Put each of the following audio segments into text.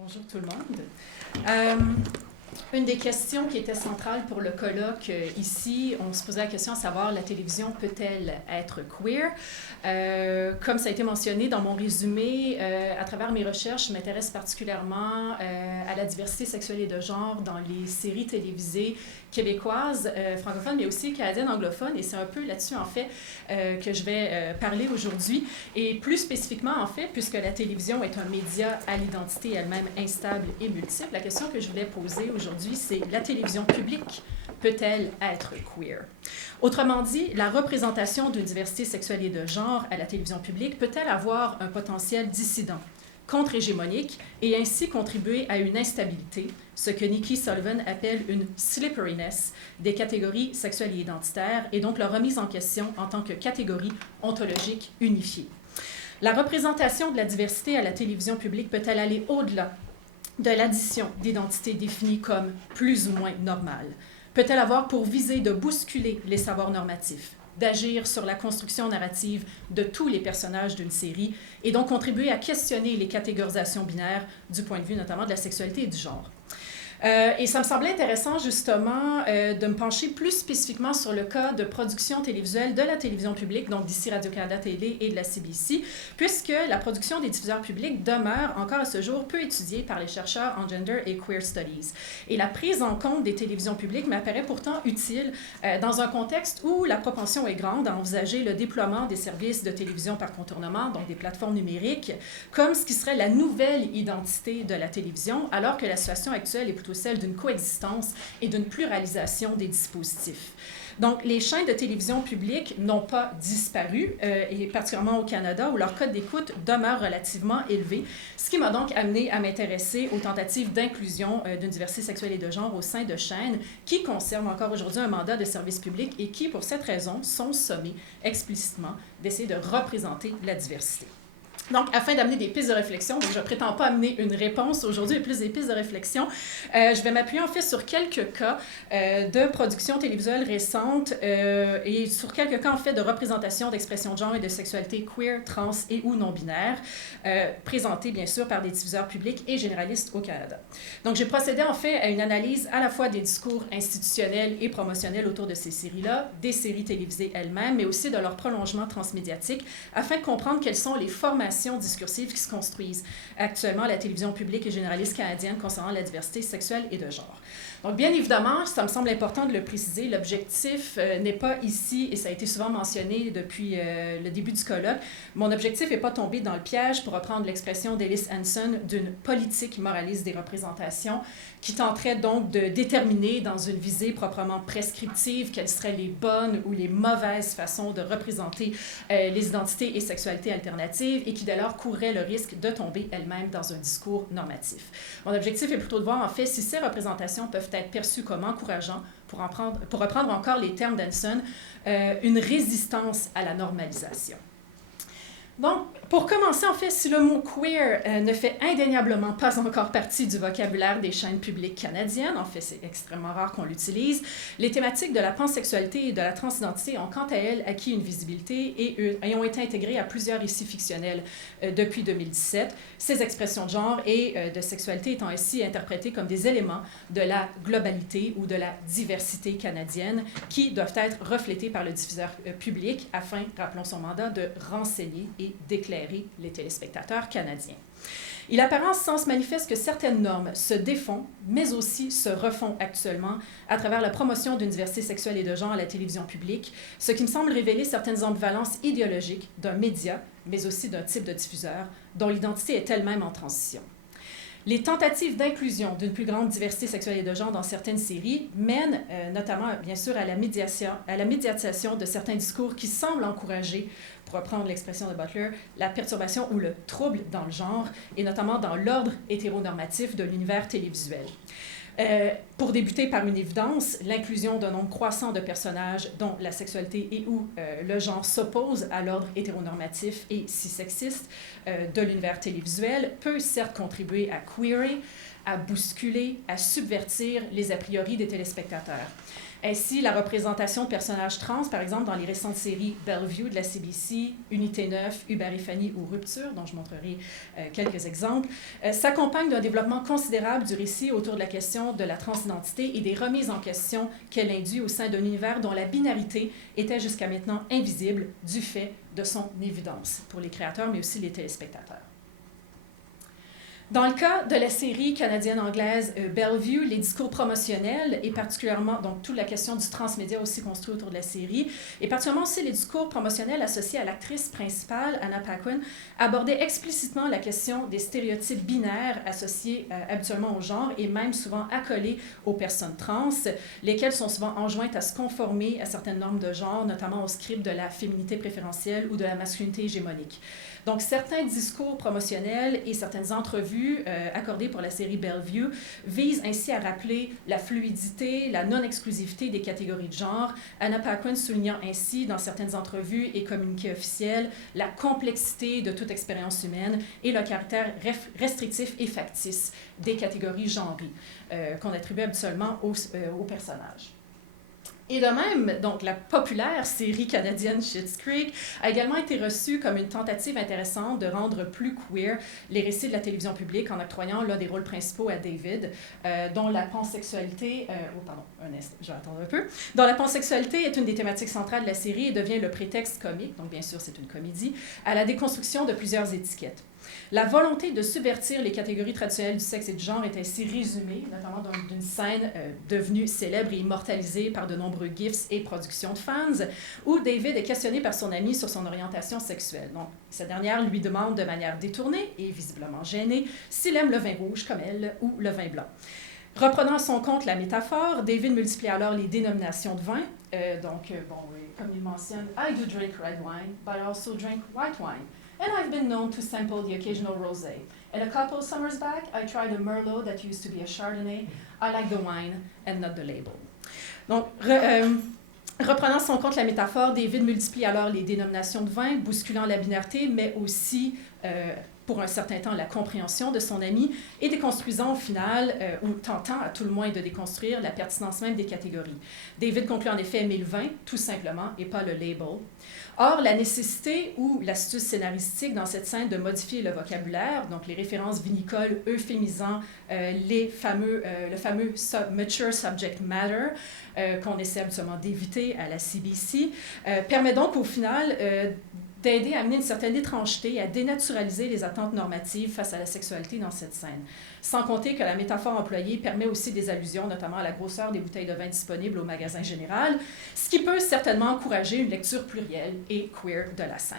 Bonjour tout le monde. Une des questions qui était centrale pour le colloque ici, on se posait la question à savoir la télévision peut-elle être queer? Comme ça a été mentionné dans mon résumé, à travers mes recherches, je m'intéresse particulièrement à la diversité sexuelle et de genre dans les séries télévisées québécoises, francophones, mais aussi canadiennes anglophones. Et c'est un peu là-dessus, en fait, que je vais parler aujourd'hui. Et plus spécifiquement, en fait, puisque la télévision est un média à l'identité elle-même instable et multiple, la question que je voulais poser aujourd'hui, c'est la télévision publique peut-elle être queer? Autrement dit, la représentation d'une diversité sexuelle et de genre à la télévision publique peut-elle avoir un potentiel dissident, contre-hégémonique, et ainsi contribuer à une instabilité, ce que Nikki Sullivan appelle une slipperiness des catégories sexuelles et identitaires, et donc leur remise en question en tant que catégorie ontologique unifiée. La représentation de la diversité à la télévision publique peut-elle aller au-delà de l'addition d'identités définies comme plus ou moins normales? Peut-elle avoir pour visée de bousculer les savoirs normatifs, d'agir sur la construction narrative de tous les personnages d'une série et donc contribuer à questionner les catégorisations binaires du point de vue notamment de la sexualité et du genre? Et ça me semblait intéressant justement de me pencher plus spécifiquement sur le cas de production télévisuelle de la télévision publique, donc d'ici Radio-Canada Télé et de la CBC, puisque la production des diffuseurs publics demeure encore à ce jour peu étudiée par les chercheurs en gender et queer studies. Et la prise en compte des télévisions publiques m'apparaît pourtant utile dans un contexte où la propension est grande à envisager le déploiement des services de télévision par contournement, donc des plateformes numériques, comme ce qui serait la nouvelle identité de la télévision, alors que la situation actuelle est plutôt celle d'une coexistence et d'une pluralisation des dispositifs. Donc, les chaînes de télévision publique n'ont pas disparu, et particulièrement au Canada, où leur code d'écoute demeure relativement élevé, ce qui m'a donc amené à m'intéresser aux tentatives d'inclusion d'une diversité sexuelle et de genre au sein de chaînes qui conservent encore aujourd'hui un mandat de service public et qui, pour cette raison, sont sommées explicitement d'essayer de représenter la diversité. Donc, afin d'amener des pistes de réflexion, je ne prétends pas amener une réponse aujourd'hui, mais plus des pistes de réflexion, je vais m'appuyer en fait sur quelques cas de production télévisuelle récente et sur quelques cas en fait de représentation d'expression de genre et de sexualité queer, trans et ou non-binaire, présentés bien sûr par des diffuseurs publics et généralistes au Canada. Donc, j'ai procédé en fait à une analyse à la fois des discours institutionnels et promotionnels autour de ces séries-là, des séries télévisées elles-mêmes, mais aussi de leur prolongement transmédiatique, afin de comprendre quelles sont les formations discursives qui se construisent actuellement à la télévision publique et généraliste canadienne concernant la diversité sexuelle et de genre. Donc, bien évidemment, ça me semble important de le préciser, l'objectif n'est pas ici, et ça a été souvent mentionné depuis le début du colloque, mon objectif n'est pas tomber dans le piège, pour reprendre l'expression d'Ellis Hanson, d'une politique moraliste des représentations qui tenterait donc de déterminer dans une visée proprement prescriptive quelles seraient les bonnes ou les mauvaises façons de représenter les identités et sexualités alternatives et qui dès lors courrait le risque de tomber elle-même dans un discours normatif. Mon objectif est plutôt de voir en fait si ces représentations peuvent être perçues comme encourageant, pour reprendre encore les termes d'Hanson, une résistance à la normalisation. Donc, pour commencer, en fait, si le mot queer ne fait indéniablement pas encore partie du vocabulaire des chaînes publiques canadiennes, en fait, c'est extrêmement rare qu'on l'utilise, les thématiques de la panssexualité et de la transidentité ont quant à elles acquis une visibilité et ont été intégrées à plusieurs récits fictionnels depuis 2017, ces expressions de genre et de sexualité étant ainsi interprétées comme des éléments de la globalité ou de la diversité canadienne qui doivent être reflétés par le diffuseur public afin, rappelons son mandat, de renseigner et d'éclairer les téléspectateurs canadiens. Il apparaît en ce sens manifeste que certaines normes se défont, mais aussi se refont actuellement à travers la promotion d'une diversité sexuelle et de genre à la télévision publique, ce qui me semble révéler certaines ambivalences idéologiques d'un média, mais aussi d'un type de diffuseur, dont l'identité est elle-même en transition. Les tentatives d'inclusion d'une plus grande diversité sexuelle et de genre dans certaines séries mènent notamment, bien sûr, à la médiatisation de certains discours qui semblent encourager, pour reprendre l'expression de Butler, la perturbation ou le trouble dans le genre, et notamment dans l'ordre hétéronormatif de l'univers télévisuel. Pour débuter par une évidence, l'inclusion d'un nombre croissant de personnages dont la sexualité et ou le genre s'opposent à l'ordre hétéronormatif et cis-sexiste de l'univers télévisuel peut certes contribuer à queerer, à bousculer, à subvertir les a priori des téléspectateurs. Ainsi, la représentation de personnages trans, par exemple, dans les récentes séries Bellevue de la CBC, Unité 9, Hubert et Fanny ou Rupture, dont je montrerai quelques exemples, s'accompagne d'un développement considérable du récit autour de la question de la transidentité et des remises en question qu'elle induit au sein d'un univers dont la binarité était jusqu'à maintenant invisible du fait de son évidence pour les créateurs, mais aussi les téléspectateurs. Dans le cas de la série canadienne-anglaise Bellevue, les discours promotionnels, et particulièrement, donc toute la question du transmédia aussi construit autour de la série, et particulièrement aussi les discours promotionnels associés à l'actrice principale, Anna Paquin, abordaient explicitement la question des stéréotypes binaires associés habituellement au genre et même souvent accolés aux personnes trans, lesquelles sont souvent enjointes à se conformer à certaines normes de genre, notamment au script de la féminité préférentielle ou de la masculinité hégémonique. Donc, certains discours promotionnels et certaines entrevues accordées pour la série Bellevue visent ainsi à rappeler la fluidité, la non-exclusivité des catégories de genre, Anna Paquin soulignant ainsi dans certaines entrevues et communiqués officiels la complexité de toute expérience humaine et le caractère restrictif et factice des catégories genrées qu'on attribue habituellement aux personnages. Et de même, donc, la populaire série canadienne Schitt's Creek a également été reçue comme une tentative intéressante de rendre plus queer les récits de la télévision publique en octroyant l'un des rôles principaux à David, dont la pansexualité, je vais attendre un peu, dont la pansexualité est une des thématiques centrales de la série et devient le prétexte comique, donc bien sûr c'est une comédie, à la déconstruction de plusieurs étiquettes. La volonté de subvertir les catégories traditionnelles du sexe et du genre est ainsi résumée, notamment d'une scène devenue célèbre et immortalisée par de nombreux GIFs et productions de fans, où David est questionné par son amie sur son orientation sexuelle. Donc, cette dernière lui demande de manière détournée et visiblement gênée s'il aime le vin rouge comme elle ou le vin blanc. Reprenant à son compte la métaphore, David multiplie alors les dénominations de vin. Comme il mentionne, « I do drink red wine, but I also drink white wine. And I've been known to sample the occasional rosé. And a couple summers back, I tried a Merlot that used to be a Chardonnay. I like the wine and not the label. » Donc, reprenant son compte la métaphore, David multiplie alors les dénominations de vin, bousculant la binarité, mais aussi, pour un certain temps, la compréhension de son ami, et déconstruisant au final, ou tentant à tout le moins de déconstruire la pertinence même des catégories. David conclut en effet aimer le vin, tout simplement, et pas le label. Or, la nécessité ou l'astuce scénaristique dans cette scène de modifier le vocabulaire, donc les références vinicoles euphémisant le fameux mature subject matter qu'on essaie absolument d'éviter à la CBC, permet donc au final d'aider à amener une certaine étrangeté et à dénaturaliser les attentes normatives face à la sexualité dans cette scène. Sans compter que la métaphore employée permet aussi des allusions, notamment à la grosseur des bouteilles de vin disponibles au magasin général, ce qui peut certainement encourager une lecture plurielle et queer de la scène.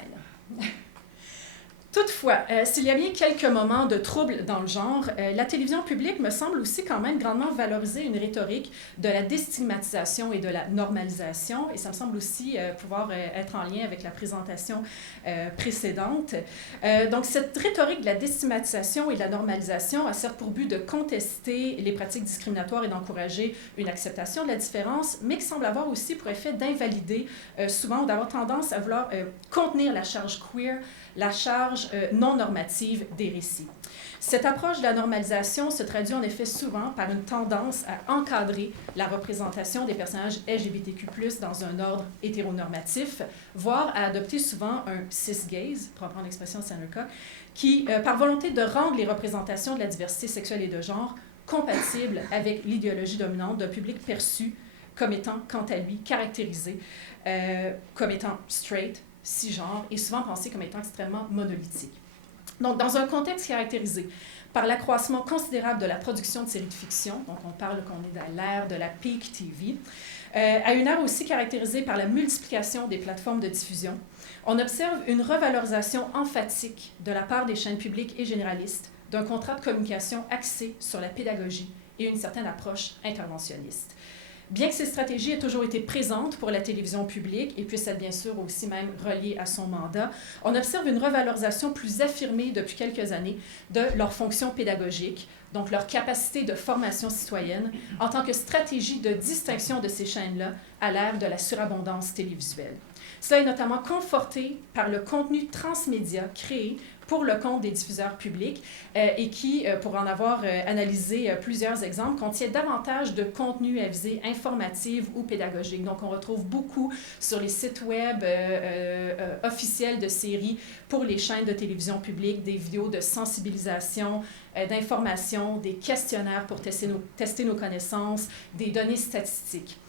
Toutefois, s'il y a bien quelques moments de trouble dans le genre, la télévision publique me semble aussi quand même grandement valoriser une rhétorique de la déstigmatisation et de la normalisation, et ça me semble aussi pouvoir être en lien avec la présentation précédente. Donc, cette rhétorique de la déstigmatisation et de la normalisation a certes pour but de contester les pratiques discriminatoires et d'encourager une acceptation de la différence, mais qui semble avoir aussi pour effet d'invalider souvent ou d'avoir tendance à vouloir contenir la charge queer, la charge non normative des récits. Cette approche de la normalisation se traduit en effet souvent par une tendance à encadrer la représentation des personnages LGBTQ+, dans un ordre hétéronormatif, voire à adopter souvent un cis-gaze, pour reprendre l'expression de Sandra Cook, qui, par volonté de rendre les représentations de la diversité sexuelle et de genre compatibles avec l'idéologie dominante d'un public perçu comme étant, quant à lui, caractérisé comme étant straight, cisgenre, et souvent pensé comme étant extrêmement monolithique. Donc, dans un contexte caractérisé par l'accroissement considérable de la production de séries de fiction, donc on parle qu'on est dans l'ère de la peak TV, à une ère aussi caractérisée par la multiplication des plateformes de diffusion, on observe une revalorisation emphatique de la part des chaînes publiques et généralistes d'un contrat de communication axé sur la pédagogie et une certaine approche interventionniste. Bien que ces stratégies aient toujours été présentes pour la télévision publique et puissent être bien sûr aussi même reliées à son mandat, on observe une revalorisation plus affirmée depuis quelques années de leur fonction pédagogique, donc leur capacité de formation citoyenne, en tant que stratégie de distinction de ces chaînes-là à l'ère de la surabondance télévisuelle. Cela est notamment conforté par le contenu transmédia créé pour le compte des diffuseurs publics et qui, pour en avoir analysé plusieurs exemples, contient davantage de contenu à visée informative ou pédagogique. Donc, on retrouve beaucoup sur les sites web officiels de séries pour les chaînes de télévision publiques, des vidéos de sensibilisation, d'information, des questionnaires pour tester nos connaissances, des données statistiques.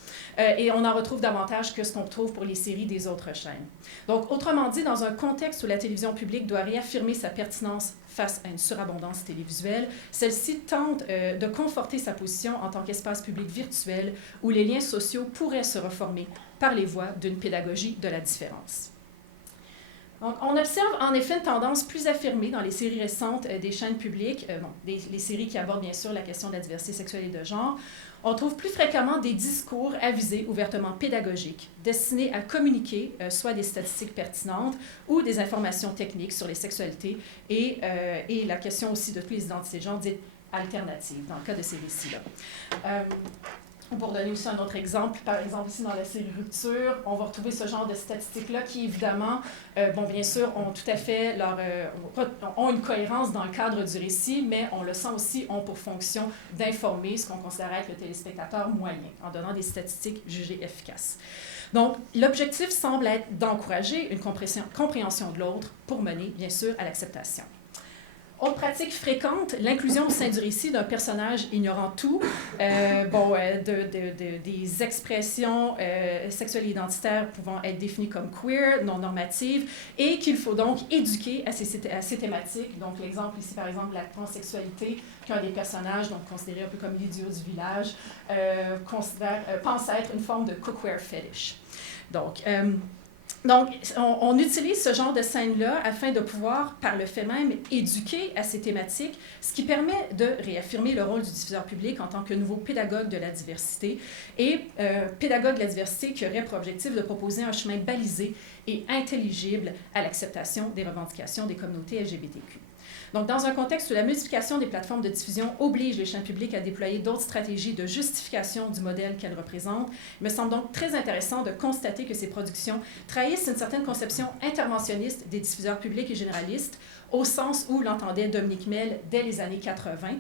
Et on en retrouve davantage que ce qu'on retrouve pour les séries des autres chaînes. Donc, autrement dit, dans un contexte où la télévision publique doit réaffirmer sa pertinence face à une surabondance télévisuelle, celle-ci tente de conforter sa position en tant qu'espace public virtuel où les liens sociaux pourraient se reformer par les voies d'une pédagogie de la différence. Donc, on observe en effet une tendance plus affirmée dans les séries récentes des chaînes publiques, les séries qui abordent bien sûr la question de la diversité sexuelle et de genre. On trouve plus fréquemment des discours à visée ouvertement pédagogiques, destinés à communiquer soit des statistiques pertinentes ou des informations techniques sur les sexualités et la question aussi de toutes les identités de genre dites alternatives, dans le cas de ces récits-là. Pour donner aussi un autre exemple, par exemple ici dans la série Rupture, on va retrouver ce genre de statistiques-là qui évidemment, bien sûr, ont tout à fait ont une cohérence dans le cadre du récit, mais on le sent aussi, ont pour fonction d'informer ce qu'on considère être le téléspectateur moyen, en donnant des statistiques jugées efficaces. Donc, l'objectif semble être d'encourager une compréhension de l'autre pour mener, bien sûr, à l'acceptation. Autre pratique fréquente, l'inclusion au sein du récit d'un personnage ignorant tout, des expressions sexuelles et identitaires pouvant être définies comme queer, non normatives, et qu'il faut donc éduquer à ces thématiques. Donc, l'exemple ici, par exemple, la transsexualité, qu'un des personnages, donc considéré un peu comme l'idiot du village, pense être une forme de cookware fetish. Donc, on utilise ce genre de scène-là afin de pouvoir, par le fait même, éduquer à ces thématiques, ce qui permet de réaffirmer le rôle du diffuseur public en tant que nouveau pédagogue de la diversité et pédagogue de la diversité qui aurait pour objectif de proposer un chemin balisé et intelligible à l'acceptation des revendications des communautés LGBTQ. Donc, dans un contexte où la multiplication des plateformes de diffusion oblige les chaînes publiques à déployer d'autres stratégies de justification du modèle qu'elles représentent, il me semble donc très intéressant de constater que ces productions trahissent une certaine conception interventionniste des diffuseurs publics et généralistes, au sens où l'entendait Dominique Mell dès les années 80,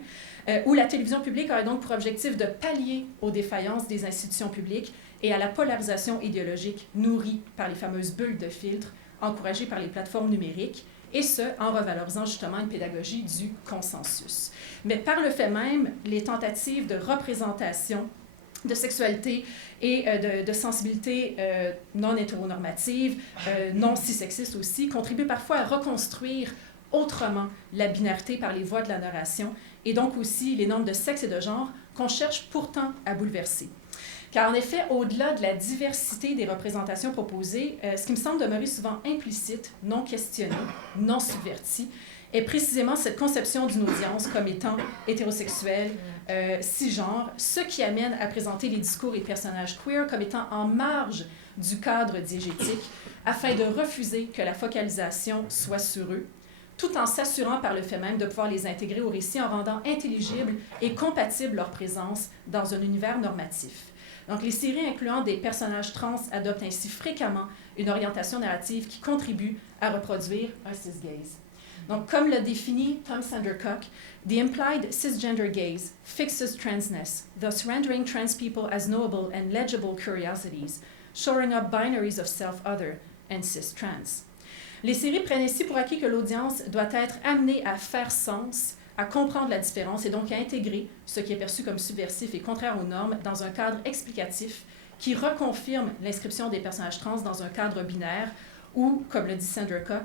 où la télévision publique aurait donc pour objectif de pallier aux défaillances des institutions publiques et à la polarisation idéologique nourrie par les fameuses bulles de filtre encouragées par les plateformes numériques, et ce, en revalorisant justement une pédagogie du consensus. Mais par le fait même, les tentatives de représentation de sexualité et de sensibilité non hétéronormative, non cis-sexiste aussi, contribuent parfois à reconstruire autrement la binarité par les voies de la narration et donc aussi les normes de sexe et de genre qu'on cherche pourtant à bouleverser. Car en effet, au-delà de la diversité des représentations proposées, ce qui me semble demeurer souvent implicite, non questionné, non subverti, est précisément cette conception d'une audience comme étant hétérosexuelle, cisgenre, ce qui amène à présenter les discours et personnages queer comme étant en marge du cadre diégétique, afin de refuser que la focalisation soit sur eux, tout en s'assurant par le fait même de pouvoir les intégrer au récit en rendant intelligible et compatible leur présence dans un univers normatif. Donc, les séries incluant des personnages trans adoptent ainsi fréquemment une orientation narrative qui contribue à reproduire un cisgaze. Donc, comme l'a défini Tom Sandercock, the implied cisgender gaze fixes transness, thus rendering trans people as knowable and legible curiosities, shoring up binaries of self-other and cis-trans. Les séries prennent ainsi pour acquis que l'audience doit être amenée à faire sens, à comprendre la différence et donc à intégrer ce qui est perçu comme subversif et contraire aux normes dans un cadre explicatif qui reconfirme l'inscription des personnages trans dans un cadre binaire ou, comme le dit Sandercock,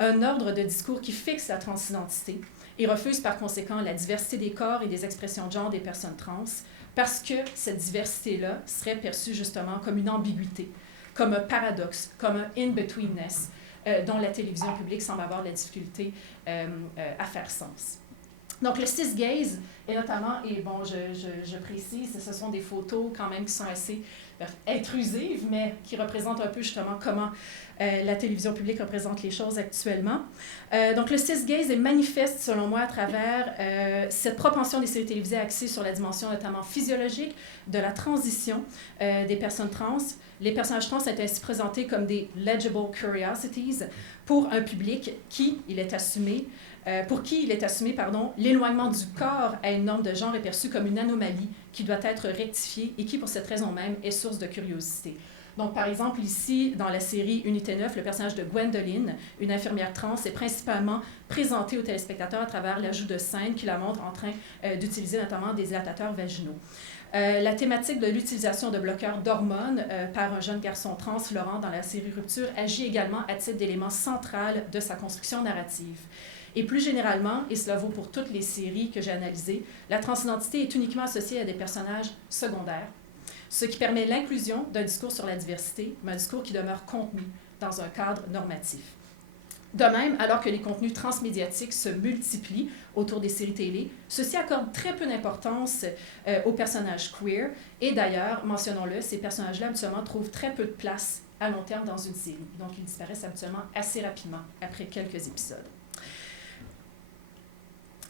un ordre de discours qui fixe la transidentité et refuse par conséquent la diversité des corps et des expressions de genre des personnes trans parce que cette diversité-là serait perçue justement comme une ambiguïté, comme un paradoxe, comme un in-betweenness dont la télévision publique semble avoir de la difficulté à faire sens. Donc, le cisgaze est notamment, et bon, je précise, ce sont des photos quand même qui sont assez intrusive, mais qui représente un peu justement comment la télévision publique représente les choses actuellement. Donc le cisgaze est manifeste, selon moi, à travers cette propension des séries télévisées axées sur la dimension notamment physiologique de la transition des personnes trans. Les personnages trans sont ainsi présentés comme des legible curiosities pour un public pour qui il est assumé, l'éloignement du corps à une norme de genre est perçu comme une anomalie qui doit être rectifiée et qui, pour cette raison même, est source de curiosité. Donc, par exemple, ici, dans la série Unité 9, le personnage de Gwendoline, une infirmière trans, est principalement présenté aux téléspectateurs à travers l'ajout de scènes qui la montrent en train d'utiliser notamment des dilatateurs vaginaux. La thématique de l'utilisation de bloqueurs d'hormones par un jeune garçon trans, Laurent, dans la série Rupture, agit également à titre d'élément central de sa construction narrative. Et plus généralement, et cela vaut pour toutes les séries que j'ai analysées, la transidentité est uniquement associée à des personnages secondaires, ce qui permet l'inclusion d'un discours sur la diversité, mais un discours qui demeure contenu dans un cadre normatif. De même, alors que les contenus transmédiatiques se multiplient autour des séries télé, ceux-ci accordent très peu d'importance aux personnages queer. Et d'ailleurs, mentionnons-le, ces personnages-là habituellement trouvent très peu de place à long terme dans une série. Donc, ils disparaissent habituellement assez rapidement après quelques épisodes.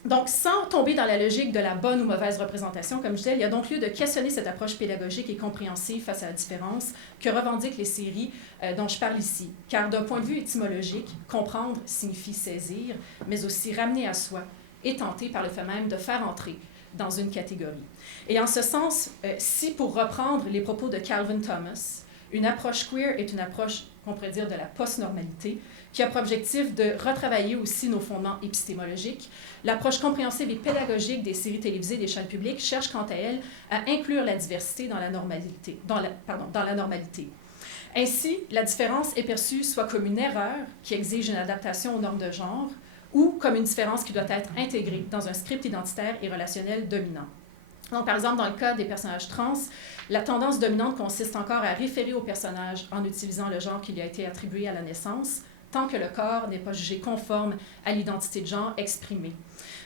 Donc, sans tomber dans la logique de la bonne ou mauvaise représentation, comme je disais, il y a donc lieu de questionner cette approche pédagogique et compréhensive face à la différence que revendiquent les séries dont je parle ici. Car d'un point de vue étymologique, comprendre signifie saisir, mais aussi ramener à soi et tenter par le fait même de faire entrer dans une catégorie. Et en ce sens, si pour reprendre les propos de Calvin Thomas, une approche queer est une approche, on pourrait dire, de la post-normalité, qui a pour objectif de retravailler aussi nos fondements épistémologiques. L'approche compréhensive et pédagogique des séries télévisées des chaînes publiques cherche quant à elle à inclure la diversité dans la normalité. Ainsi, la différence est perçue soit comme une erreur qui exige une adaptation aux normes de genre ou comme une différence qui doit être intégrée dans un script identitaire et relationnel dominant. Donc, par exemple, dans le cas des personnages trans, la tendance dominante consiste encore à référer au personnage en utilisant le genre qui lui a été attribué à la naissance, tant que le corps n'est pas jugé conforme à l'identité de genre exprimée.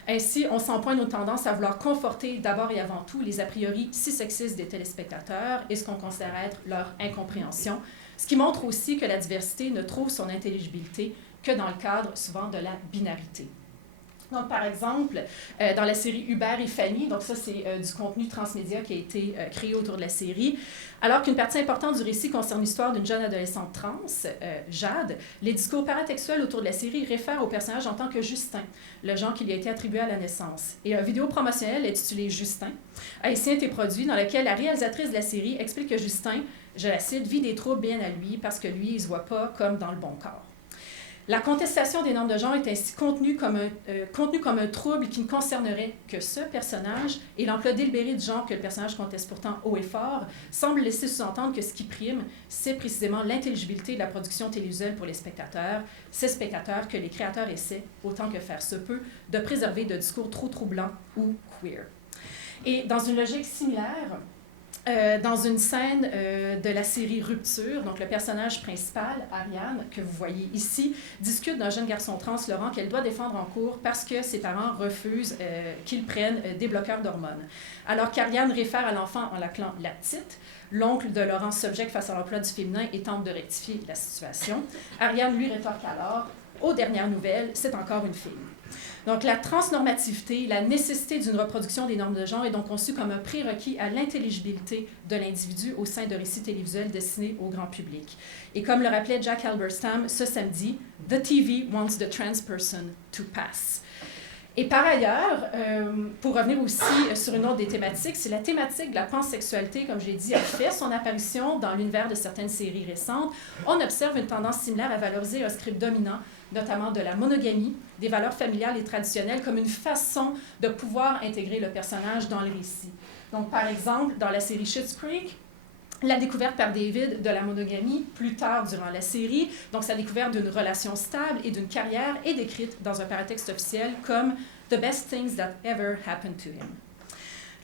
Ainsi, on s'empoigne aux tendances à vouloir conforter d'abord et avant tout les a priori si sexistes des téléspectateurs et ce qu'on considère être leur incompréhension, ce qui montre aussi que la diversité ne trouve son intelligibilité que dans le cadre souvent de la binarité. Donc, par exemple, dans la série Hubert et Fanny, donc ça, c'est du contenu transmédia qui a été créé autour de la série, alors qu'une partie importante du récit concerne l'histoire d'une jeune adolescente trans, Jade, les discours paratextuels autour de la série réfèrent au personnage en tant que Justin, le genre qui lui a été attribué à la naissance. Et une vidéo promotionnelle intitulée Justin a ici été produite dans laquelle la réalisatrice de la série explique que Justin, je la cite, vit des troubles bien à lui parce que lui, il ne se voit pas comme dans le bon corps. La contestation des normes de genre est ainsi contenue comme un trouble qui ne concernerait que ce personnage, et l'emploi délibéré du genre que le personnage conteste pourtant haut et fort semble laisser sous-entendre que ce qui prime, c'est précisément l'intelligibilité de la production télévisuelle pour les spectateurs, ces spectateurs que les créateurs essaient, autant que faire se peut, de préserver de discours trop troublants ou queer. Et dans une logique similaire, dans une scène de la série Rupture, donc le personnage principal, Ariane, que vous voyez ici, discute d'un jeune garçon trans, Laurent, qu'elle doit défendre en cours parce que ses parents refusent qu'il prenne des bloqueurs d'hormones. Alors qu'Ariane réfère à l'enfant en l'appelant la petite, l'oncle de Laurent s'objecte face à l'emploi du féminin et tente de rectifier la situation. Ariane lui rétorque alors, aux dernières nouvelles, c'est encore une fille. Donc, la transnormativité, la nécessité d'une reproduction des normes de genre est donc conçue comme un prérequis à l'intelligibilité de l'individu au sein de récits télévisuels destinés au grand public. Et comme le rappelait Jack Halberstam ce samedi, « The TV wants the trans person to pass ». Et par ailleurs, pour revenir aussi sur une autre des thématiques, c'est la thématique de la pansexualité, comme j'ai dit, a fait son apparition dans l'univers de certaines séries récentes. On observe une tendance similaire à valoriser un script dominant, notamment de la monogamie, des valeurs familiales et traditionnelles, comme une façon de pouvoir intégrer le personnage dans le récit. Donc, par exemple, dans la série Schitt's Creek, la découverte par David de la monogamie, plus tard durant la série, donc sa découverte d'une relation stable et d'une carrière est décrite dans un paratexte officiel comme « the best things that ever happened to him ».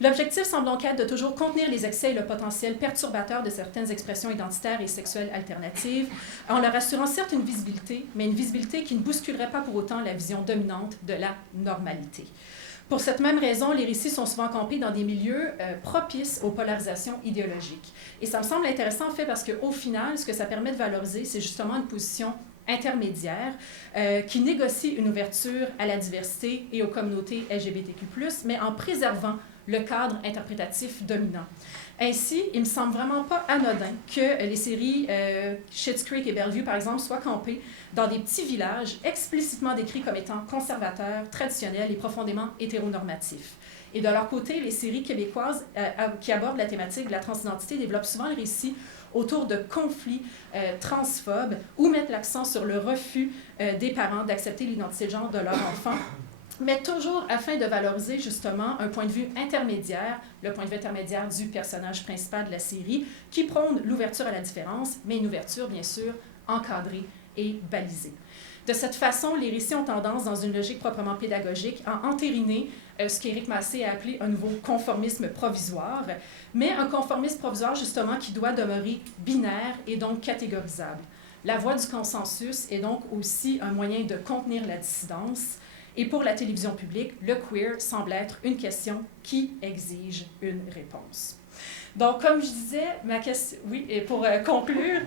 L'objectif semble donc être de toujours contenir les excès et le potentiel perturbateur de certaines expressions identitaires et sexuelles alternatives, en leur assurant certes une visibilité, mais une visibilité qui ne bousculerait pas pour autant la vision dominante de la normalité. Pour cette même raison, les récits sont souvent campés dans des milieux propices aux polarisations idéologiques. Et ça me semble intéressant, en fait, parce qu'au final, ce que ça permet de valoriser, c'est justement une position intermédiaire qui négocie une ouverture à la diversité et aux communautés LGBTQ+, mais en préservant le cadre interprétatif dominant. Ainsi, il ne me semble vraiment pas anodin que les séries Schitt's Creek et Bellevue, par exemple, soient campées dans des petits villages explicitement décrits comme étant conservateurs, traditionnels et profondément hétéronormatifs. Et de leur côté, les séries québécoises qui abordent la thématique de la transidentité développent souvent le récit autour de conflits transphobes ou mettent l'accent sur le refus des parents d'accepter l'identité de genre de leur enfant, mais toujours afin de valoriser justement un point de vue intermédiaire, le point de vue intermédiaire du personnage principal de la série, qui prône l'ouverture à la différence, mais une ouverture bien sûr encadrée et balisée. De cette façon, les récits ont tendance, dans une logique proprement pédagogique, à entériner ce qu'Éric Massé a appelé un nouveau conformisme provisoire, mais un conformisme provisoire justement qui doit demeurer binaire et donc catégorisable. La voie du consensus est donc aussi un moyen de contenir la dissidence, et pour la télévision publique, le queer semble être une question qui exige une réponse. Donc, comme je disais, ma question, oui, et pour conclure,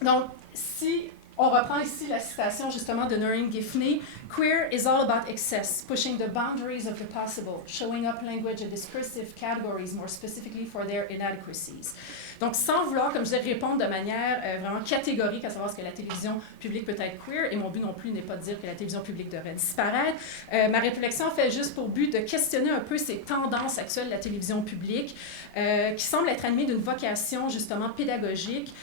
donc, si on reprend ici la citation justement de Noreen Giffney, « Queer is all about excess, pushing the boundaries of the possible, showing up language and discursive categories more specifically for their inadequacies. » Donc, sans vouloir, comme je disais, répondre de manière vraiment catégorique à savoir ce que la télévision publique peut être queer, et mon but non plus n'est pas de dire que la télévision publique devrait disparaître, ma réflexion fait juste pour but de questionner un peu ces tendances actuelles de la télévision publique qui semblent être animées d'une vocation justement pédagogique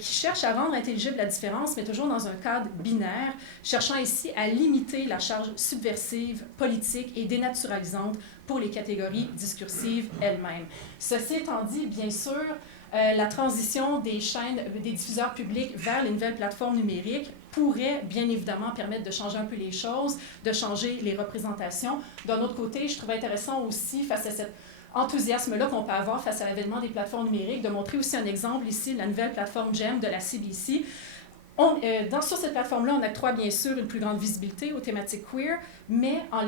qui cherche à rendre intelligible la différence, mais toujours dans un cadre binaire, cherchant ici à limiter la charge subversive, politique et dénaturalisante pour les catégories discursives elles-mêmes. Ceci étant dit, bien sûr, la transition des chaînes, des diffuseurs publics vers les nouvelles plateformes numériques pourrait bien évidemment permettre de changer un peu les choses, de changer les représentations. D'un autre côté, je trouvais intéressant aussi, face à cet enthousiasme-là qu'on peut avoir face à l'avènement des plateformes numériques, de montrer aussi un exemple ici, la nouvelle plateforme GEM de la CBC. Sur cette plateforme-là, on octroie bien sûr une plus grande visibilité aux thématiques queer, mais en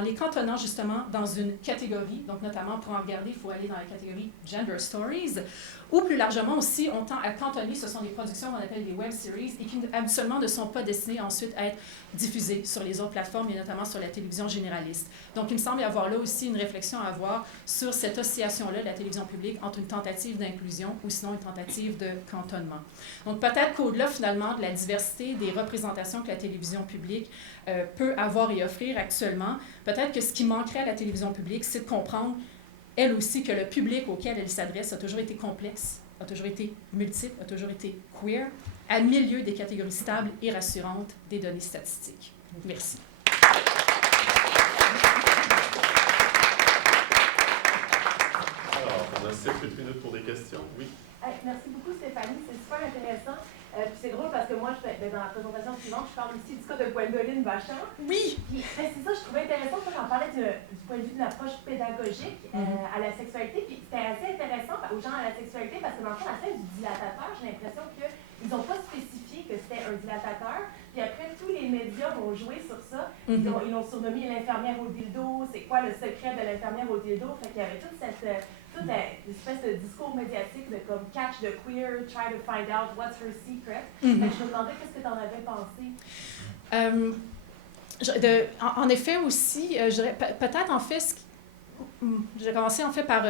les cantonnant justement dans une catégorie, donc notamment pour en regarder, il faut aller dans la catégorie Gender Stories, ou plus largement aussi, on tend à cantonner, ce sont des productions qu'on appelle des web series et qui habituellement ne sont pas destinées ensuite à être diffusées sur les autres plateformes et notamment sur la télévision généraliste. Donc il me semble y avoir là aussi une réflexion à avoir sur cette oscillation-là de la télévision publique entre une tentative d'inclusion ou sinon une tentative de cantonnement. Donc peut-être qu'au-delà finalement de la diversité des représentations que la télévision publique peut avoir et offrir actuellement, peut-être que ce qui manquerait à la télévision publique, c'est de comprendre elle aussi, que le public auquel elle s'adresse a toujours été complexe, a toujours été multiple, a toujours été queer, à milieu des catégories stables et rassurantes des données statistiques. Merci. Alors, on a 7-8 minutes pour des questions. Oui. Merci beaucoup, Stéphanie. C'est super intéressant. Puis c'est drôle parce que moi, dans la présentation suivante, je parle aussi du cas de Gwendoline Bachand. Oui! Puis c'est ça, je trouvais intéressant. Moi, j'en parlais du point de vue d'une approche pédagogique à la sexualité. Puis c'était assez intéressant aux gens à la sexualité parce que dans le fond, la scène du dilatateur, j'ai l'impression qu'ils n'ont pas spécifié que c'était un dilatateur. Puis après, tous les médias ont joué sur ça. Ils l'ont surnommé l'infirmière au dildo. C'est quoi le secret de l'infirmière au dildo? Fait qu'il y avait toute cette espèce de discours médiatique de comme catch the queer, try to find out what's her secret. Je me demandais qu'est-ce que tu en avais pensé. En effet aussi, peut-être en fait, j'ai commencé en fait par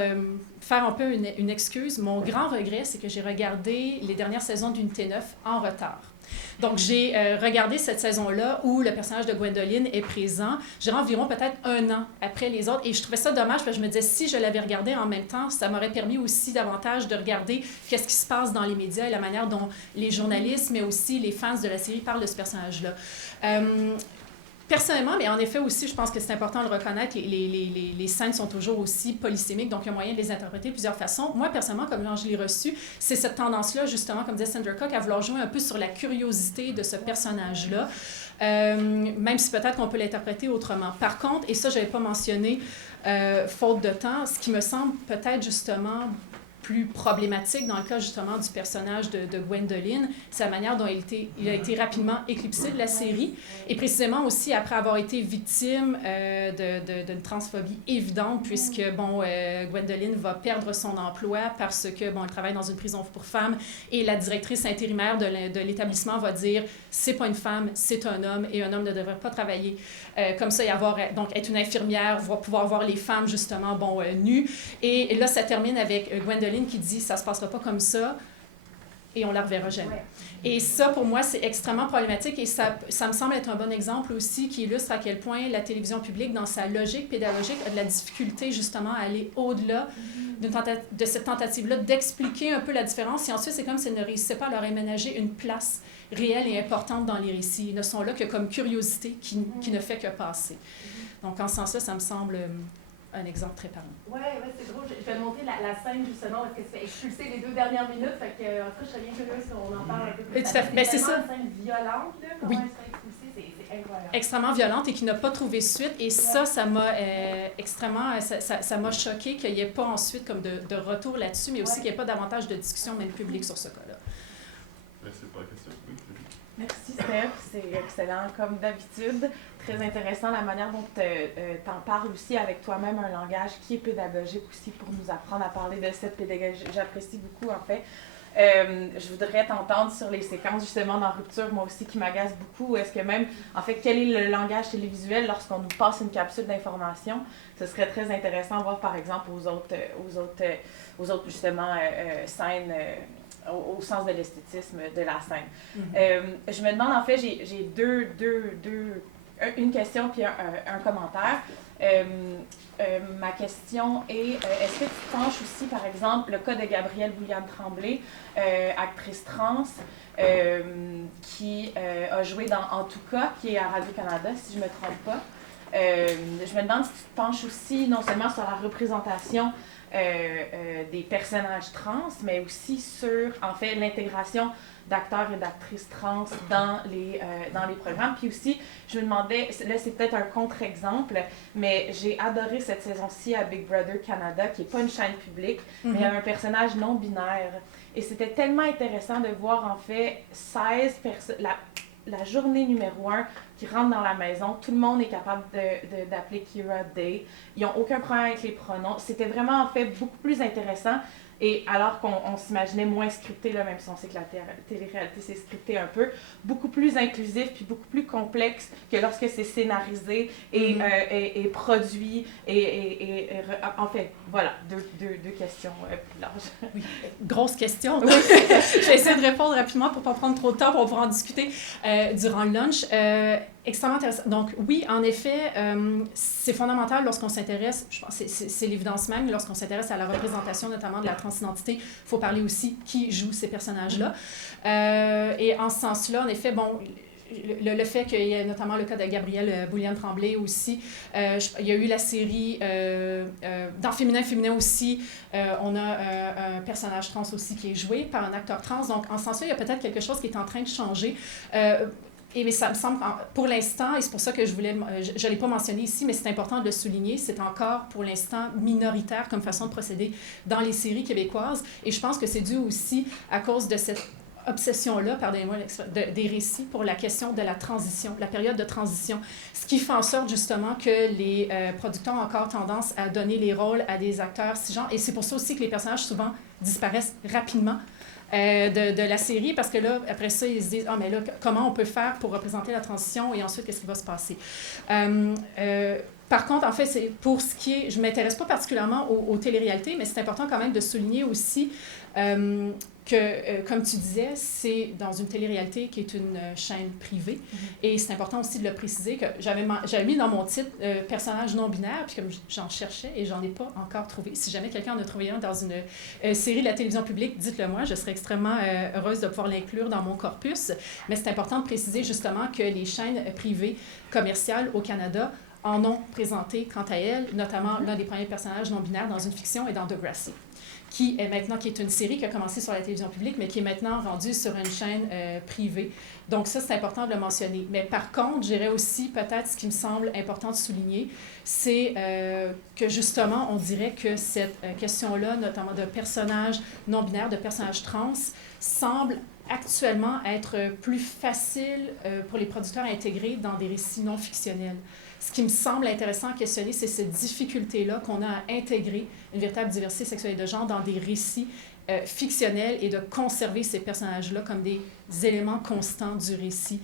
faire un peu une excuse. Mon grand regret, c'est que j'ai regardé les dernières saisons d'Unité 9 en retard. Donc, j'ai regardé cette saison-là où le personnage de Gwendoline est présent, environ peut-être 1 an après les autres. Et je trouvais ça dommage parce que je me disais, si je l'avais regardé en même temps, ça m'aurait permis aussi davantage de regarder qu'est-ce qui se passe dans les médias et la manière dont les journalistes, mais aussi les fans de la série parlent de ce personnage-là. Personnellement, mais en effet aussi, je pense que c'est important de le reconnaître, les scènes sont toujours aussi polysémiques, donc il y a moyen de les interpréter de plusieurs façons. Moi, personnellement, comme je l'ai reçu, c'est cette tendance-là, justement, comme disait Sandra Cook, à vouloir jouer un peu sur la curiosité de ce personnage-là, même si peut-être qu'on peut l'interpréter autrement. Par contre, et ça, je n'avais pas mentionné, faute de temps, ce qui me semble peut-être justement plus problématique dans le cas justement du personnage de Gwendoline, c'est la manière dont il a été rapidement éclipsé de la série, et précisément aussi après avoir été victime d'une transphobie évidente, puisque, bon, Gwendoline va perdre son emploi parce que, bon, elle travaille dans une prison pour femmes, et la directrice intérimaire de l'établissement va dire « c'est pas une femme, c'est un homme, et un homme ne devrait pas travailler comme ça, et donc être une infirmière, va pouvoir voir les femmes, justement, bon, nues. » Et là, ça termine avec Gwendoline qui dit « ça se passera pas comme ça », et on la reverra jamais. Ouais. Et ça, pour moi, c'est extrêmement problématique, et ça me semble être un bon exemple aussi qui illustre à quel point la télévision publique, dans sa logique pédagogique, a de la difficulté, justement, à aller au-delà de cette tentative-là, d'expliquer un peu la différence, et ensuite, c'est comme si elle ne réussissait pas à leur aménager une place réelle et importante dans les récits. Ils ne sont là que comme curiosité qui ne fait que passer. Donc, en ce sens-là, ça me semble un exemple très parlant. Oui, c'est drôle. Je vais monter la scène, justement, parce que c'est expulsé les 2 dernières minutes. Fait que, en tout cas, je serais bien curieuse qu'on en parle un peu plus. C'est ça. Une scène violente, là, comment elle serait expulsée, c'est incroyable. Extrêmement violente et qui n'a pas trouvé suite. Et ça m'a extrêmement... Ça m'a choqué qu'il n'y ait pas ensuite comme de retour là-dessus, mais aussi qu'il n'y ait pas davantage de discussion, même publique, sur ce cas-là. Merci pour la question. Oui, merci, Steph. C'est excellent, comme d'habitude. Très intéressant la manière dont tu en parles aussi avec toi-même, un langage qui est pédagogique aussi pour nous apprendre à parler de cette pédagogie. J'apprécie beaucoup, en fait. Je voudrais t'entendre sur les séquences, justement, dans Rupture, moi aussi, qui m'agacent beaucoup. Est-ce que même, en fait, quel est le langage télévisuel lorsqu'on nous passe une capsule d'information? Ce serait très intéressant de voir, par exemple, aux autres justement, scènes... au sens de l'esthétisme de la scène. Je me demande, en fait, j'ai une question puis un commentaire. Ma question est, est-ce que tu penches aussi, par exemple, le cas de Gabrielle Bouliane-Tremblay, actrice trans, qui a joué dans En tout cas, qui est à Radio-Canada, si je ne me trompe pas. Je me demande si tu te penches aussi, non seulement sur la représentation des personnages trans, mais aussi sur, en fait, l'intégration d'acteurs et d'actrices trans dans les programmes. Puis aussi, je me demandais, là c'est peut-être un contre-exemple, mais j'ai adoré cette saison-ci à Big Brother Canada, qui n'est pas une chaîne publique, mais il y a un personnage non-binaire. Et c'était tellement intéressant de voir en fait 16 personnes, la journée numéro 1 qui rentre dans la maison, tout le monde est capable d'appeler Kira Day. Ils n'ont aucun problème avec les pronoms. C'était vraiment en fait beaucoup plus intéressant. Et alors qu'on s'imaginait moins scripté, là, même si on sait que la télé-réalité c'est scripté un peu, beaucoup plus inclusif puis beaucoup plus complexe que lorsque c'est scénarisé et produit. En fait, voilà, deux questions plus larges. Oui. Grosse question. Je vais essayer de répondre rapidement pour ne pas prendre trop de temps, pour pouvoir en discuter durant le lunch. Extrêmement intéressant. Donc oui, en effet, c'est fondamental lorsqu'on s'intéresse, je pense c'est l'évidence même, lorsqu'on s'intéresse à la représentation notamment de la transidentité, il faut parler aussi qui joue ces personnages-là. Et en ce sens-là, en effet, bon, le fait qu'il y ait notamment le cas de Gabrielle Bouliane-Tremblay aussi, il y a eu la série, dans Féminin aussi, on a un personnage trans aussi qui est joué par un acteur trans. Donc en ce sens-là, il y a peut-être quelque chose qui est en train de changer. Mais ça me semble, pour l'instant, et c'est pour ça que je ne l'ai pas mentionné ici, mais c'est important de le souligner, c'est encore pour l'instant minoritaire comme façon de procéder dans les séries québécoises. Et je pense que c'est dû aussi à cause de cette obsession-là, pardonnez-moi, des récits pour la question de la transition, la période de transition. Ce qui fait en sorte justement que les producteurs ont encore tendance à donner les rôles à des acteurs cisgenres. Et c'est pour ça aussi que les personnages souvent disparaissent rapidement de la série, parce que là, après ça, ils se disent « Ah, mais là, comment on peut faire pour représenter la transition et ensuite, qu'est-ce qui va se passer? » Par contre, en fait, c'est pour ce qui est... Je ne m'intéresse pas particulièrement aux téléréalités, mais c'est important quand même de souligner aussi que, comme tu disais, c'est dans une télé-réalité qui est une chaîne privée. Et c'est important aussi de le préciser que j'avais mis dans mon titre personnage non-binaire, puis comme j'en cherchais et j'en ai pas encore trouvé. Si jamais quelqu'un en a trouvé un dans une série de la télévision publique, dites-le moi, je serais extrêmement heureuse de pouvoir l'inclure dans mon corpus. Mais c'est important de préciser justement que les chaînes privées commerciales au Canada en ont présenté quant à elles, notamment l'un des premiers personnages non-binaires dans une fiction et dans Degrassi. qui est une série qui a commencé sur la télévision publique, mais qui est maintenant rendue sur une chaîne privée. Donc ça, c'est important de le mentionner. Mais par contre, je dirais aussi, peut-être, ce qui me semble important de souligner, c'est que justement, on dirait que cette question-là, notamment de personnages non-binaires, de personnages trans, semble actuellement être plus facile pour les producteurs à intégrer dans des récits non fictionnels. Ce qui me semble intéressant à questionner, c'est cette difficulté-là qu'on a à intégrer une véritable diversité sexuelle et de genre dans des récits fictionnels et de conserver ces personnages-là comme des éléments constants du récit.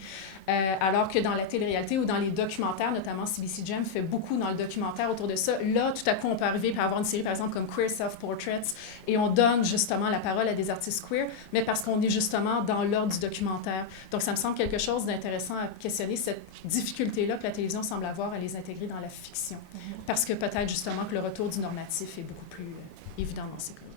Alors que dans la télé-réalité ou dans les documentaires, notamment CBC Gem fait beaucoup dans le documentaire autour de ça. Là, tout à coup, on peut arriver à avoir une série, par exemple, comme Queer Self-Portraits, et on donne justement la parole à des artistes queer, mais parce qu'on est justement dans l'ordre du documentaire. Donc, ça me semble quelque chose d'intéressant à questionner, cette difficulté-là que la télévision semble avoir à les intégrer dans la fiction. Parce que peut-être justement que le retour du normatif est beaucoup plus évident dans ces cas-là.